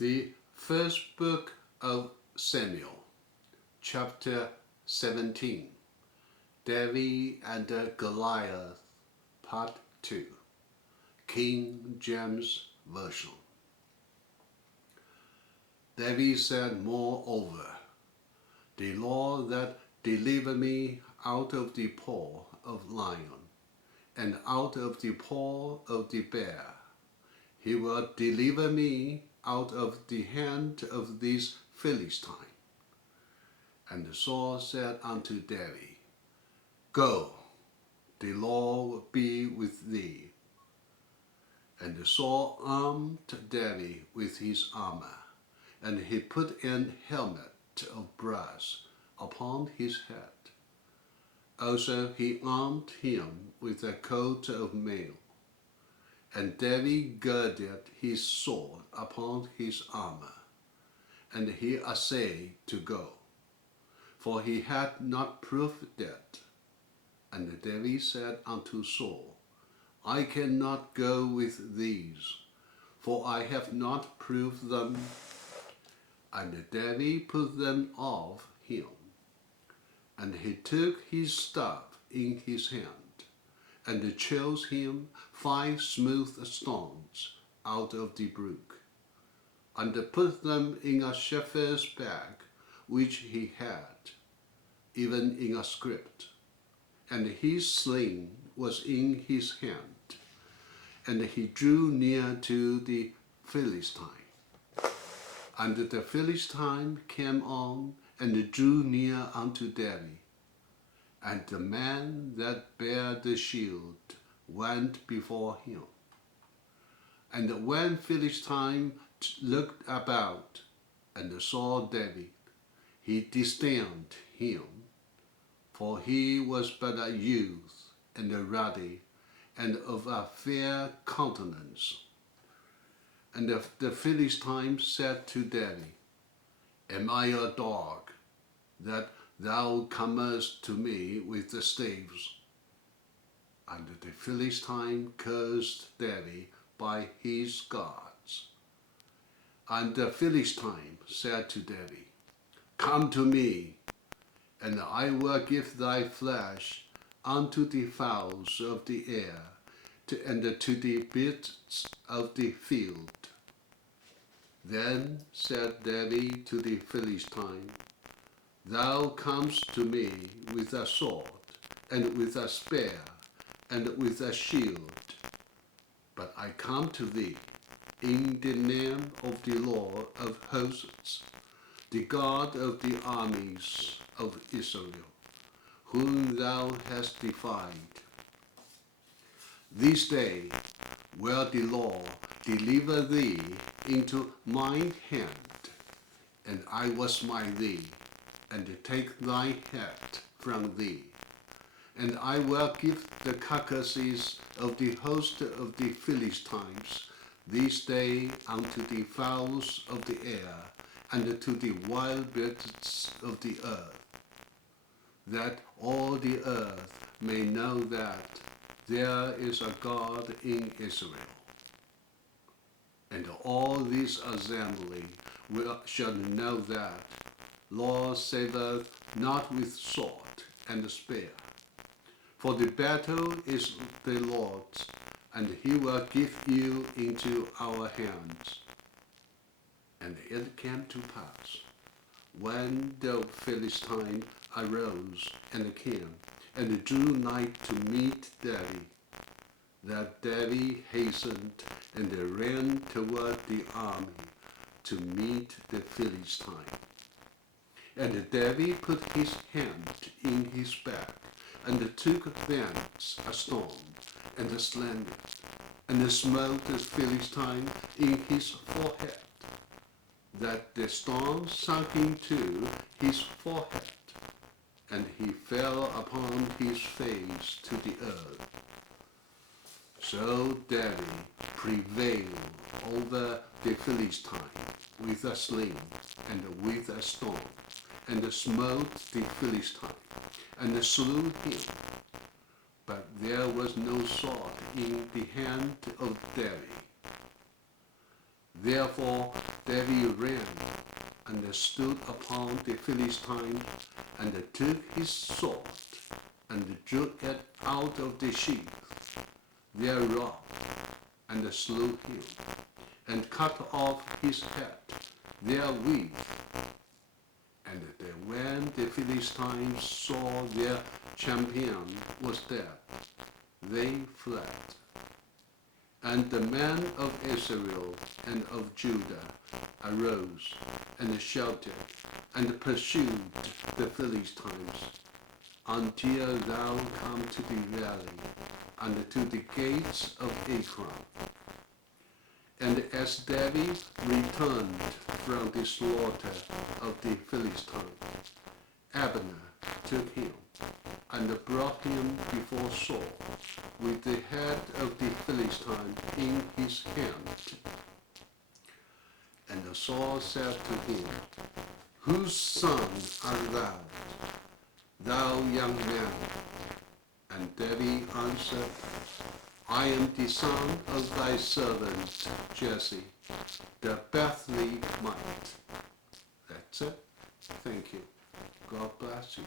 The first book of Samuel, chapter 17, David and Goliath, part 2, King James Version. David said, moreover, the Lord that delivered me out of the paw of lion, and out of the paw of the bear, he will deliver me out of the hand of this Philistine. And Saul said unto David, Go, the Lord be with thee. And Saul armed David with his armor, and he put an helmet of brass upon his head. Also he armed him with a coat of mail. And David girded his sword upon his armor, and he essayed to go, for he had not proved it. And David said unto Saul, I cannot go with these, for I have not proved them. And David put them off him, and he took his staff in his hand, and chose him 5 smooth stones out of the brook, and put them in a shepherd's bag which he had, even in a scrip. And his sling was in his hand, and he drew near to the Philistine. And the Philistine came on and drew near unto David. And the man that bare the shield went before him. And when Philistine looked about and saw David, he disdained him, for he was but a youth, and ruddy, and of a fair countenance. And the Philistine said to David, Am I a dog, that thou comest to me with the staves? And the Philistine cursed David by his gods. And the Philistine said to David, Come to me, and I will give thy flesh unto the fowls of the air, and to the beasts of the field. Then said David to the Philistine, Thou comest to me with a sword, and with a spear, and with a shield. But I come to thee in the name of the Lord of hosts, the God of the armies of Israel, whom thou hast defied. This day will the Lord deliver thee into mine hand, and I will smite thee, and take thy head from thee. And I will give the carcasses of the host of the Philistines this day unto the fowls of the air, and to the wild beasts of the earth, that all the earth may know that there is a God in Israel. And all this assembly shall know that Lord saveth not with sword and spear, for the battle is the Lord's, and he will give you into our hands. And it came to pass, when the Philistine arose and came, and drew nigh to meet David, that David hastened and ran toward the army to meet the Philistine. And David put his hand in his bag, and took thence a stone, and slang it, and smote the Philistine in his forehead, that the stone sunk into his forehead, and he fell upon his face to the earth. So David prevailed over the Philistine with a sling and with a stone, and smote the Philistine, and slew him. But there was no sword in the hand of David. Therefore David ran and stood upon the Philistine, and took his sword, and drew it out of the sheath thereof, and slew him, and cut off his head therewith. And when the Philistines saw their champion was dead, they fled. And the men of Israel and of Judah arose and shouted, and pursued the Philistines, until thou come to the valley, and to the gates of Ekron. And as David returned from the slaughter of the Philistines, Abner took him, and brought him before Saul, with the head of the Philistine in his hand. And Saul said to him, Whose son art thou, thou young man? And David answered, I am the son of thy servant Jesse, the Bethlehemite. That's it. Thank you. God bless you.